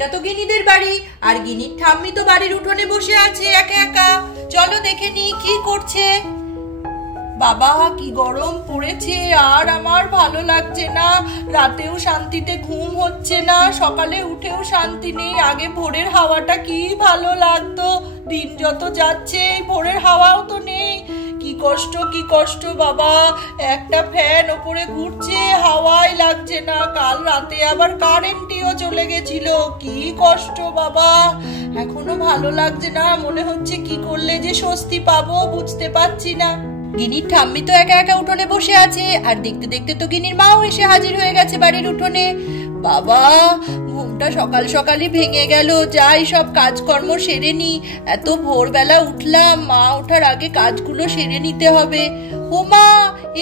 এটা তো গিনিদের বাড়ি, আর গিনির ঠাম্মি তো বাড়ির উঠোনে বসে আছে একা একা। চলো দেখে নি কি করছে। বাবা কি গরম পড়েছে, আর আমার ভালো লাগছে না। রাতেও শান্তিতে ঘুম হচ্ছে না, সকালে উঠেও শান্তি নেই। আগে ভোরের হাওয়াটা কি ভালো লাগতো, দিন যত যাচ্ছে ভোরের হাওয়াও তো নেই। কি কষ্ট কি কষ্ট বাবা, একটা ফ্যান ওপরে ঘুরছে, হাওয়াই লাগছে না। কাল রাতে আবার কারেন্টও চলে গেছিল, কি কষ্ট বাবা। এখনো ভালো লাগছে না, মনে হচ্ছে কি করলে যে স্বস্তি পাবো বুঝতে পারছি না। গিনির ঠাম্মি তো একা একা উঠোনে বসে আছে, আর দেখতে দেখতে তো গিনির মাও এসে হাজির হয়ে গেছে বাড়ির উঠোনে। বাবা ঘুমটা সকাল সকালই ভেঙে গেল, যাই সব কাজকর্ম সেরে নি। এত ভোরবেলা উঠলাম, মা ওঠার আগে কাজগুলো সেরে নিতে হবে। ও মা,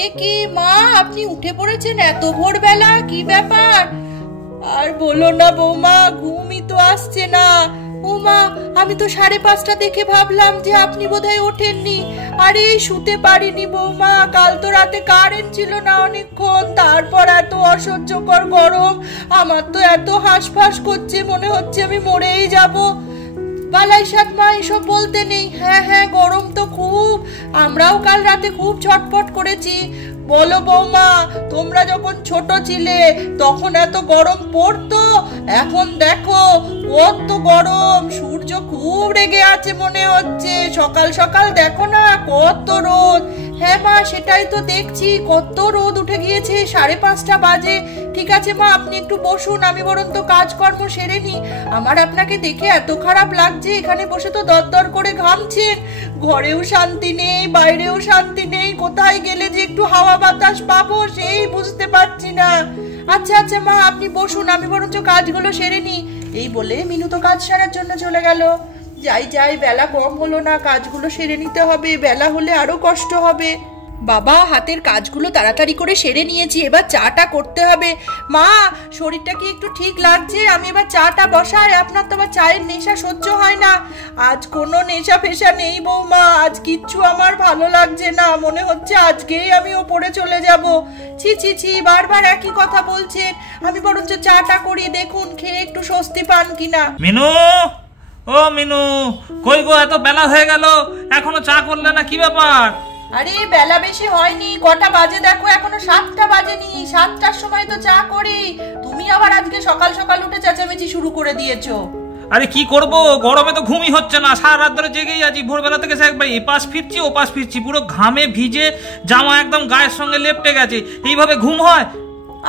এ কি মা, আপনি উঠে পড়েছেন এত ভোরবেলা, কি ব্যাপার? আর বলো না বৌমা, ঘুমই তো আসছে না। ও মা, আমি তো 5:30 দেখে ভাবলাম যে আপনি বোধহয় ওঠেননি। আরে শুতে পারিনি বৌমা, কাল তো রাতে কারেন্ট ছিল না অনেকক্ষণ, তারপর এত অসহ্যকর গরম, আমার তো এত হাঁসফাঁস করছে, মনে হচ্ছে আমি মরেই যাব। বালাই সাত মা, এসব বলতে নেই। হ্যাঁ হ্যাঁ, গরম তো খুব, আমরাও কাল রাতে খুব ছটফট করেছি। বলো বৌমা, তোমরা যখন ছোট ছিলে তখন এত গরম পড়তো? এখন দেখো কত গরম, সূর্য খুব রেগে আছে মনে হচ্ছে। সকাল সকাল দেখো না কত রোদ। হ্যাঁ মা, সেটাই তো দেখছি, কত রোদ উঠে গিয়েছে, 5:30 বাজে। ঠিক আছে মা, আপনি একটু বসুন, আমি বরং তো কাজকর্ম সেরে নি। আমার আপনাকে দেখে এত খারাপ লাগছে, এখানে বসে তো দরদর করে ঘামছেন। ঘরেও শান্তি নেই, বাইরেও শান্তি নেই, কোথায় গেলে যে একটু হাওয়া বাতাস পাবো সেই বুঝতে পারছি না। আচ্ছা আচ্ছা মা, আপনি বসুন, আমি বরঞ্চ কাজগুলো সেরে নি। এই বলে মিনু তো কাজ সারার জন্য চলে গেল। যাই যাই, বেলা কম হলো না, কাজগুলো সেরে নিতে হবে, বেলা হলে আরো কষ্ট হবে। বাবা হাতের কাজগুলো তাড়াতাড়ি করে সেরে নিয়েছি, এবার চাটা করতে হবে। মা, শরীরটা কি একটু ঠিক লাগছে? আমি এবার চাটা বসাই, আপনার তো আবার চায়ের নেশা সহ্য হয় না। আজ কোনো নেশা ফেশা নেই বৌমা, আজ কিচ্ছু আমার ভালো লাগছে না, মনে হচ্ছে আজকেই আমি ওপরে চলে যাব। ছি ছি ছি, বারবার একই কথা বলছেন, আমি বরঞ্চ চাটা করি, দেখুন খেয়ে একটু স্বস্তি পান কিনা। মিনু, ও মিনু, কই গো, এত বেলা হয়ে গেল, এখনো চা করলে না, কি ব্যাপার? আরে বেলা বেশি হয়নি, কটা বাজে দেখো, এখনো 7টা বাজেনি। 7টার সময় তো চা করি, তুমি আবার আজকে সকাল সকাল উঠে চেঁচামেচি শুরু করে দিয়েছো। আরে কি করব, গরমে তো ঘুমই হচ্ছে না, সারা রাত ধরে জেগেই আছি। ভোরবেলা থেকে একবার এপাশ ফিরছি ওপাশ ফিরছি, পুরো ঘামে ভিজে জামা একদম গায়ের সঙ্গে লেপটে গেছে। এইভাবে ঘুম হয়?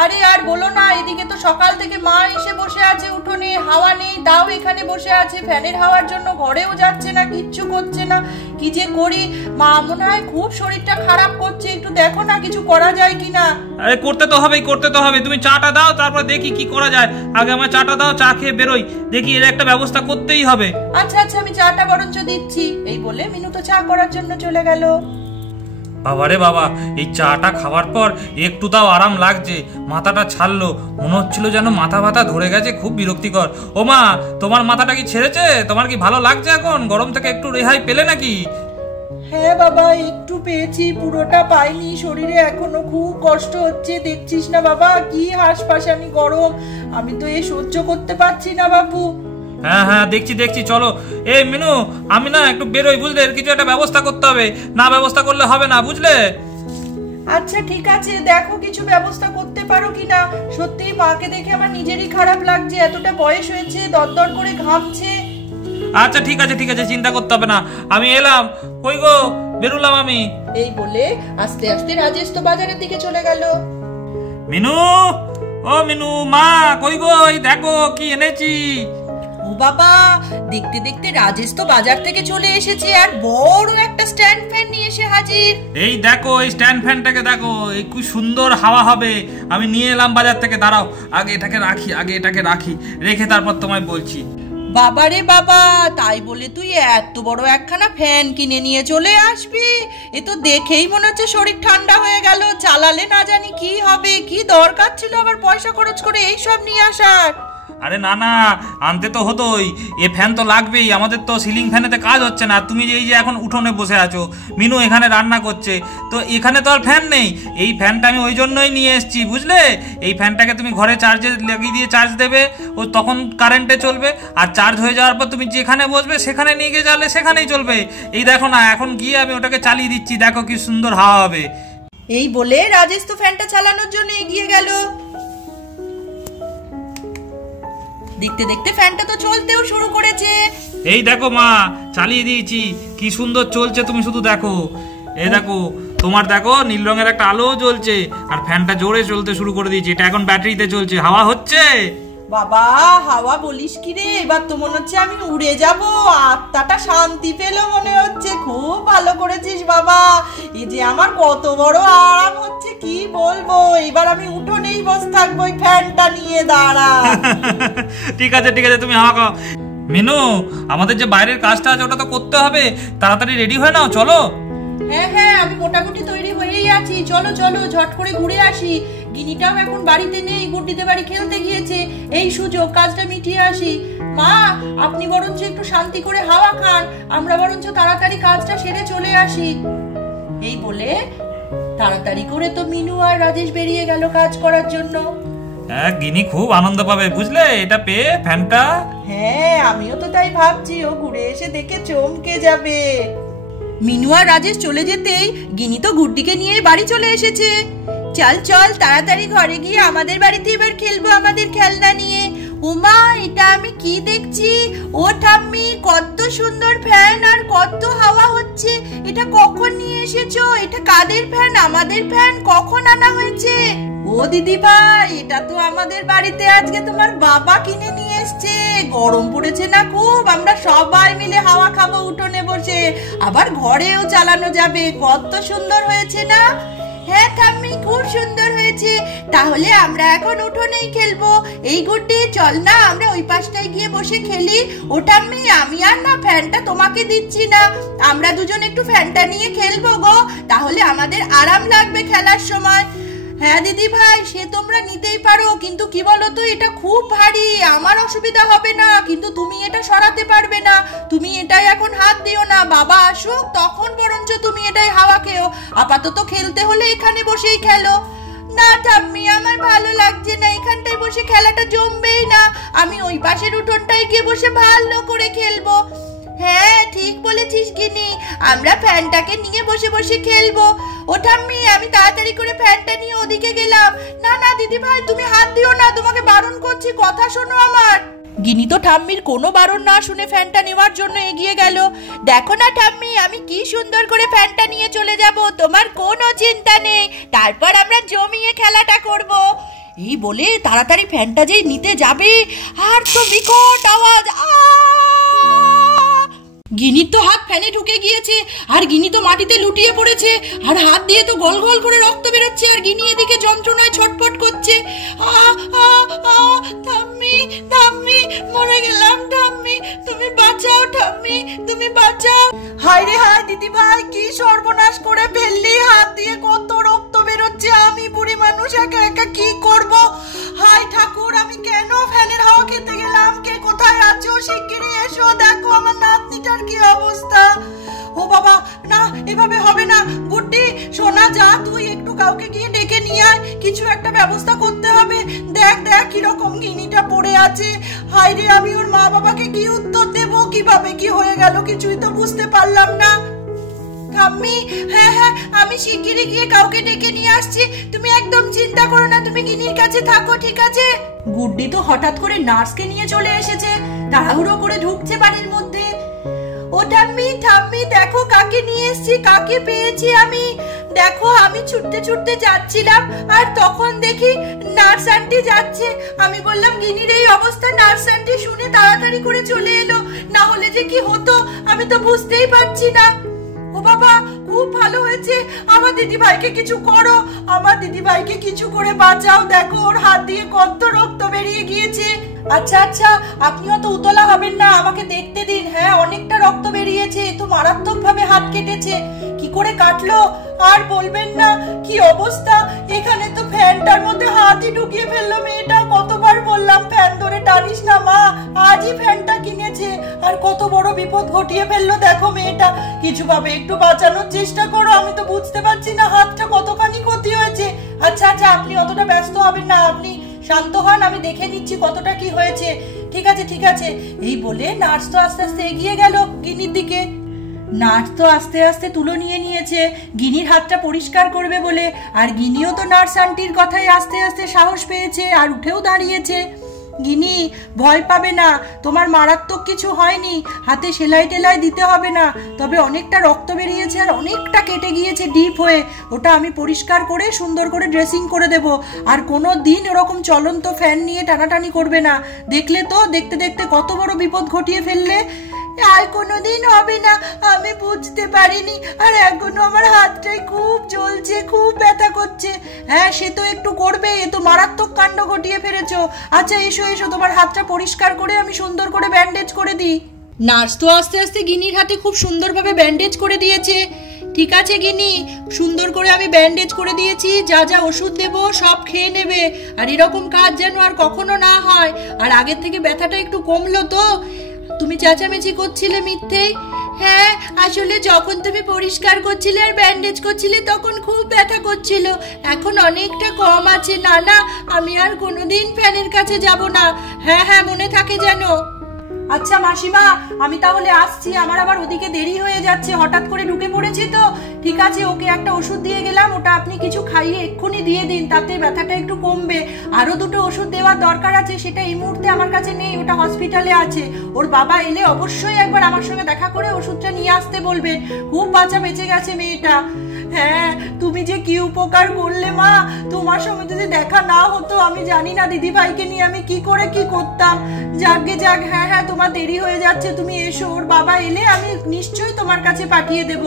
আরে আর বলো না, এদিকে তো সকাল থেকে মা এসে বসে আছে উঠোনে, হাওয়া নেই, তাও এখানে বসে আছে, ফ্যানের হাওয়ার জন্য ঘরেও যাচ্ছে না, কিচ্ছু করছে না। কি যে করি, মা মনে হয় খুব শরীরটা খারাপ করছে, একটু দেখো না কিছু করা যায় কিনা। আরে করতে তো হবেই, করতে তো হবে। তুমি চাটা দাও, তারপর দেখি কি করা যায়। আগে আমার চাটা দাও, চা খেয়ে বেরোই, দেখি এর একটা ব্যবস্থা করতেই হবে। আচ্ছা আচ্ছা, আমি চাটা বরঞ্চ দিচ্ছি। এই বলে মিনু তো চা করার জন্য চলে গেল। বাবারে বাবা, এই চাটা খাওয়ার পর একটু তাও আরাম লাগছে, মাথাটা ছাড়লো, মনে হচ্ছিল যেন মাথা ব্যথা ধরে গেছে, খুব বিরক্তিকর। ও মা, তোমার মাথাটা কি ছেড়েছে? তোমার কি ভালো লাগছে এখন? গরম থেকে একটু রেহাই পেলে নাকি? হ্যাঁ বাবা, একটু পেয়েছি, পুরোটা পাইনি, শরীরে এখনো খুব কষ্ট হচ্ছে। দেখছিস না বাবা কি হাঁসফাঁসানি গরম, আমি তো এ সহ্য করতে পারছি না বাবু। হ্যাঁ হ্যাঁ, দেখছি দেখছি, চলো। এই মিনু, আমি না একটু বেরোই, বুঝলে? এর কিছু একটা ব্যবস্থা করতে হবে, না ব্যবস্থা করলে হবে না, বুঝলে? আচ্ছা ঠিক আছে, দেখো কিছু ব্যবস্থা করতে পারো কিনা। সত্যি মাকে দেখে আমার নিজেরই খারাপ লাগছে, এতটা বয়স হয়েছে, দরদর করে ঘামছে। আচ্ছা ঠিক আছে ঠিক আছে, চিন্তা করতে হবে না, আমি এলাম। কই গো, বেরোলাম আমি। এই বলে আস্তে আস্তে রাজেশ তো বাজারের দিকে চলে গেল। মিনু, ও মিনু, মা কই গো, এই দেখো কি এনেছি। ও বাবা, দেখতে দেখতে রাজেশ তো বাজার থেকে চলে এসেছে, আর বড় একটা স্ট্যান্ড ফ্যান নিয়ে এসে হাজির। এই দেখো, এই স্ট্যান্ড ফ্যানটাকে দেখো, এই কি সুন্দর হাওয়া হবে। আমি নিয়ে এলাম বাজার থেকে, দাঁড়াও আগে এটাকে রাখি, আগে এটাকে রাখি, রেখে তারপর তোমায় বলছি। বাবারে বাবা, তাই বলে তুই এত বড় একখানা ফ্যান কিনে নিয়ে চলে আসবি? এ তো দেখেই মনে হচ্ছে শরীর ঠান্ডা হয়ে গেল, চালালে না জানি কি হবে। কি দরকার ছিল আবার পয়সা খরচ করে এইসব নিয়ে আসার? আরে না না, আনতে তো হতোই, এ ফ্যান তো লাগবেই, আমাদের তো সিলিং ফ্যানেতে কাজ হচ্ছে না। তুমি এই যে এখন উঠোনে বসে আছো, মিনু এখানে রান্না করছে, তো এখানে তো আর ফ্যান নেই। এই ফ্যানটা আমি ওই জন্যই নিয়ে এসেছি, বুঝলে? এই ফ্যানটাকে তুমি ঘরে চার্জে লাগিয়ে দিয়ে চার্জ দেবে, ও তখন কারেন্টে চলবে, আর চার্জ হয়ে যাওয়ার পর তুমি যেখানে বসবে সেখানে নিয়ে গিয়ে জ্বালে সেখানেই চলবে। এই দেখো না, এখন গিয়ে আমি ওটাকে চালিয়ে দিচ্ছি, দেখো কি সুন্দর হাওয়া হবে। এই বলে রাজেশ তো ফ্যানটা চালানোর জন্য এগিয়ে গেল। দেখতে দেখতে ফ্যানটা তো চলতেও শুরু করেছে। এই দেখো মা, চালিয়ে দিয়েছি, কি সুন্দর চলছে, তুমি শুধু দেখো। এই দেখো, তোমার দেখো নীল রঙের একটা আলো জ্বলছে, আর ফ্যানটা জোরে চলতে শুরু করে দিয়েছি। এটা এখন ব্যাটারিতে চলছে, হাওয়া হচ্ছে। বাবা, হাওয়া বলিস কি রে, এবার তো মনে হচ্ছে আমি উড়ে যাব, আত্মাটা শান্তি পেল মনে হচ্ছে। খুব ভালো করেছিস বাবা, এই যে আমার কত বড় আরাম হচ্ছে কি বলবো। এবার আমি উঠোনেই বসে থাকবো ওই ফ্যানটা নিয়ে, দাঁড়া। ঠিক আছে ঠিক আছে, তুমি হাওয়া খাও। মিনু, আমাদের যে বাইরের কাজটা আছে ওটা তো করতে হবে, তাড়াতাড়ি রেডি হয়ে নাও, চলো। হ্যাঁ হ্যাঁ, আমি মোটামুটি তৈরি হয়েই আছি, চলো চলো ঝট করে ঘুরে আসি। গিনিটাও এখন বাড়িতে নেই, গুড্ডিদের বাড়ি খেলতে গিয়েছে, এই সুযোগ কাজটা মিটিয়ে আসি। মা, আপনি বরঞ্চ একটু শান্তি করে হাওয়া খান, আমরা বরঞ্চ তাড়াতাড়ি কাজটা সেরে চলে আসি। এই বলে তাড়াতাড়ি করে তো মিনু আর রাজেশ বেরিয়ে গেল কাজ করার জন্য। হ্যাঁ, গিনি খুব আনন্দ পাবে, বুঝলে, এটা পেয়ে ফ্যানটা। হ্যাঁ, আমিও তো তাই ভাবছি, ও ঘুরে এসে দেখে চমকে যাবে। মিনু আর রাজেশ চলে যেতেই গিনি তো গুড্ডিকে নিয়ে বাড়ি চলে এসেছে। চল চল তাড়াতাড়ি ঘরে গিয়ে আমাদের বাড়িতে এবার খেলবো আমাদের খেলনা নিয়ে। উমা, এটা আমি কি দেখছি? ও ঠাম্মি, কত সুন্দর ফ্যান আর কত হাওয়া হচ্ছে। এটা কখন নিয়ে এসেছো? এটা কাদের ফ্যান? আমাদের ফ্যান কখন আনা হয়েছে? ও দিদি ভাই, এটা তো আমাদের বাড়িতে আজকে তোমার বাবা কিনে নিয়ে এসছে। গরম পড়েছে না খুব, আমরা সবাই মিলে হাওয়া খাবো উঠোনে বসে, আবার ঘরেও চালানো যাবে। কত সুন্দর হয়েছে না? হ্যাঁ ঠাম্মি, খুব সুন্দর হয়েছে। তাহলে আমরা এখন উঠোনেই খেলবো। এই গুড্ডি, চল না আমরা ওই পাশটায় গিয়ে বসে খেলি। ও ঠাম্মি, আমি আর না ফ্যানটা তোমাকে দিচ্ছি না, আমরা দুজন একটু ফ্যানটা নিয়ে খেলবো গো, তাহলে আমাদের আরাম লাগবে খেলার সময়। হ্যাঁ দিদি ভাই, সে তোমরা নিতেই পারো, কিন্তু কি বলতো, এটা খুব ভারী, আমার অসুবিধা হবে না, কিন্তু তুমি এটা সরাতে পারবে না। তুমি এটাই এখন হাত দিও না, বাবা আসুক তখন বরঞ্চ তুমি এটাই হাওয়া খেও। আপাতত খেলতে হলে এখানে বসেই খেলো। না ঠাম্মি, আমার ভালো লাগছে না, এখানটায় বসে খেলাটা জমবেই না, আমি ওই পাশের উঠোনটায় গিয়ে বসে ভালো করে খেলবো। হ্যাঁ ঠিক বলেছিস গিনি, আমরা ফ্যানটাকে নিয়ে বসে বসে খেলবো। ও ঠাম্মি, আমি তাড়াতাড়ি করে ফ্যানটা নিয়ে ওদিকে গেলাম। না না দিদি ভাই, তুমি হাত দিও না, তোমাকে বারণ করছি, কথা শোনো আমার। গিনি তো ঠাম্মির কোনো বারণ না শুনে ফ্যানটা নেওয়ার জন্য এগিয়ে গেল। দেখো না ঠাম্মি, আমি কি সুন্দর করে ফ্যানটা নিয়ে চলে যাব, তোমার কোনো চিন্তা নেই, তারপর আমরা জমিয়ে খেলাটা করব। এই বলে তাড়াতাড়ি ফ্যানটা যেই নিতে যাবে, আর তো বিকট আওয়াজ। গিনির তো হাত ফ্যানে ঢুকে গিয়েছে, আর গিনি তো মাটিতে লুটিয়ে পড়েছে, আর হাত দিয়ে তো গল গল করে রক্ত বেরোচ্ছে, আর গিনি এদিকে যন্ত্রণায় ছটফট করছে। ঠাম্মি ঠাম্মি, মরে গেলাম ঠাম্মি, তুমি বাঁচাও ঠাম্মি, তুমি বাঁচাও। হায় রে হায় দিদি ভাই, কি সর্বনাশ করে ফেললি, হাত দিয়ে কত রক্ত বেরোচ্ছে, আমি বুড়ি মানুষ একা একা কি করব। হায় ঠাকুর, আমি কেন ফ্যানের হাওয়া খেতে গেলাম? কে কোথায় আছো? শিগগিরই এসো, দেখো আমার নাতনিটার কি অবস্থা। ও বাবা, না এভাবে হবে না। গুড্ডি সোনা, যা তুই একটু কাউকে গিয়ে ডেকে নিয়ে আয়, কিছু একটা ব্যবস্থা করতে হবে। দেখ দেখ কিরকম গিনিটা পড়ে আছে। হায় রে, আমি ওর মা বাবাকে কি উত্তর দেব, কিভাবে কি হয়ে গেল কিছুই তো বুঝতে পারলাম না। ঠাম্মি, হ্যাঁ হ্যাঁ, আমি শিগগিরই গিয়ে কাউকে ডেকে নিয়ে আসছি, তুমি একদম চিন্তা করো না, তুমি গিনির কাছে থাকো, ঠিক আছে? গুড্ডি তো হঠাৎ করে নার্সকে নিয়ে চলে এসেছে, তাড়াহুড়ো করে ঢুকছে বাড়ির মধ্যে। ও ঠাম্মি ঠাম্মি, দেখো কাকে নিয়ে এসেছি, কাকে পেয়েছি আমি। দেখো, আমি ছুটতে ছুটতে যাচ্ছিলাম, আর তখন দেখি নার্স আন্টি যাচ্ছে। আমি বললাম গিনির এই অবস্থা, নার্স আন্টি শুনে তাড়াতাড়ি করে চলে এলো, না হলে যে কি হতো আমি তো বুঝতেই পারছি না। ও বাবা, খুব ভালো হয়েছে, আমার দিদি ভাইকে কিছু করো, আমার দিদি ভাইকে কিছু করে বাঁচাও, দেখো ওর হাত দিয়ে কত রক্ত বেরিয়ে গিয়েছে। আচ্ছা আচ্ছা, আপনিও তো উতলা হবেন না, আমাকে দেখতে দিন। হ্যাঁ, অনেকটা রক্ত বেরিয়েছে, তো মারাত্মক ভাবে হাত কেটেছে। কি করে কাটলো আর বলবেন না, কি অবস্থা। এখানে তো ফ্যানটার মধ্যে হাতই ঢুকিয়ে ফেললো মেয়েটা, কতবার বললাম ফ্যান ধরে টানিস না মা, আজই ফ্যানটা কিনেছে। আর কত বড় বিপদ ঘটিয়ে ফেললো দেখো মেয়েটা। কিছুভাবে একটু বাঁচানোর চেষ্টা করো, আমি তো বুঝতে পারছি না হাতটা কতখানি ক্ষতি হয়েছে। আচ্ছা আচ্ছা, আপনি অতটা ব্যস্ত হবেন না, আপনি শান্ত হন, আমি দেখে নিচ্ছি কতটা কি হয়েছে। ঠিক আছে ঠিক আছে। এই বলে নার্স তো আস্তে আস্তে এগিয়ে গেল গিনির দিকে। নার্স তো আস্তে আস্তে তুলো নিয়ে নিয়েছে গিনির হাতটা পরিষ্কার করবে বলে। আর গিনিও তো নার্স আন্টির কথায় আস্তে আস্তে সাহস পেয়েছে আর উঠেও দাঁড়িয়েছে। গিনি, ভয় পাবে না, তোমার মারাত্মক কিছু হয়নি, হাতে সেলাই টেলাই দিতে হবে না। তবে অনেকটা রক্ত বেরিয়েছে আর অনেকটা কেটে গিয়েছে ডিপ হয়ে, ওটা আমি পরিষ্কার করে সুন্দর করে ড্রেসিং করে দেব। আর কোনো দিন এরকম চলন্ত ফ্যান নিয়ে টানাটানি করবে না। দেখলে তো, দেখতে দেখতে কত বড় বিপদ ঘটিয়ে ফেললে। আর কোনোদিন হবে না, আমি বুঝতে পারিনি। আর এখনো আমার হাতটাই খুব জ্বলছে, খুব ব্যথা করছে। হ্যাঁ, সে তো একটু করবে, এ তো মারাত্মক কাণ্ড ঘটিয়ে ফেলেছো। আচ্ছা এসো এসো, তোমার হাতটা পরিষ্কার করে আমি সুন্দর করে ব্যান্ডেজ করে দিই। নার্স তো আস্তে আস্তে গিনির হাতে খুব সুন্দরভাবে ব্যান্ডেজ করে দিয়েছে। ঠিক আছে গিনি, সুন্দর করে আমি ব্যান্ডেজ করে দিয়েছি, যা যা ওষুধ দেব সব খেয়ে নেবে। আর এরকম কাজ যেন আর কখনো না হয়। আর আগের থেকে ব্যথাটা একটু কমলো তো? তুমি চেঁচামেচি করছিলে মিথ্যেই। হ্যাঁ, আসলে যখন তুমি পরিষ্কার করছিলে আর ব্যান্ডেজ করছিলে তখন খুব ব্যথা করছিল, এখন অনেকটা কম আছে। না না, আমি আর কোনোদিন ফ্যানের কাছে যাব না। হ্যাঁ হ্যাঁ, মনে থাকে যেন। আচ্ছা মাসিমা, আমি তাহলে আসছি, আমার আবার ওদিকে দেরি হয়ে যাচ্ছে, হঠাৎ করে ঢুকে পড়েছি তো। ঠিক আছে, ওকে একটা ওষুধ দিয়ে গেলাম, ওটা আপনি কিছু খাইয়ে এক্ষুনি দিয়ে দিন, তাতে ব্যথাটা একটু কমবে। আরো দুটো ওষুধ দেওয়ার দরকার আছে, সেটা এই মুহূর্তে আমার কাছে নেই, ওটা হসপিটালে আছে। ওর বাবা এলে অবশ্যই একবার আমার সঙ্গে দেখা করে ওষুধটা নিয়ে আসতে বলবে। খুব বাঁচা বেঁচে গেছে মেয়েটা। হ্যাঁ, তুমি যে কি উপকার করলে মা, তোমার সঙ্গে যদি দেখা না হতো আমি জানি না দিদি ভাইকে নিয়ে আমি কি করে কি করতাম। যাকে যাক, হ্যাঁ হ্যাঁ, তোমার দেরি হয়ে যাচ্ছে, তুমি এসো, ওর বাবা এলে আমি নিশ্চয়ই তোমার কাছে পাঠিয়ে দেব।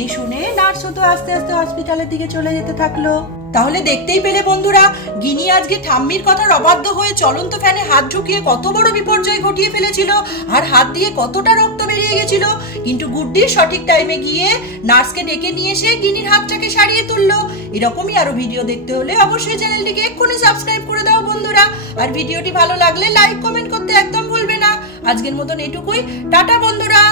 এই শুনে নার্স তো আস্তে আস্তে হসপিটালের দিকে চলে যেতে থাকলো। তাহলে দেখতেই পেলে বন্ধুরা, গিনি আজকে ঠাম্মির কথার অবাধ্য হয়ে চলন্ত ফ্যানে হাত ঢুকিয়ে কত বড় বিপর্যয় ঘটিয়ে ফেলেছিল, আর হাত দিয়ে কতটা রক্ত বেরিয়ে গেছিল। কিন্তু গুড্ডি সঠিক টাইমে গিয়ে নার্সকে ডেকে নিয়ে এসে গিনির হাতটাকে সারিয়ে তুললো। এরকমই আরো ভিডিও দেখতে হলে অবশ্যই চ্যানেলটিকে এক্ষুনি সাবস্ক্রাইব করে দাও বন্ধুরা। আর ভিডিওটি ভালো লাগলে লাইক কমেন্ট করতে একদম ভুলবে না। আজকের মতন এটুকুই, টাটা বন্ধুরা।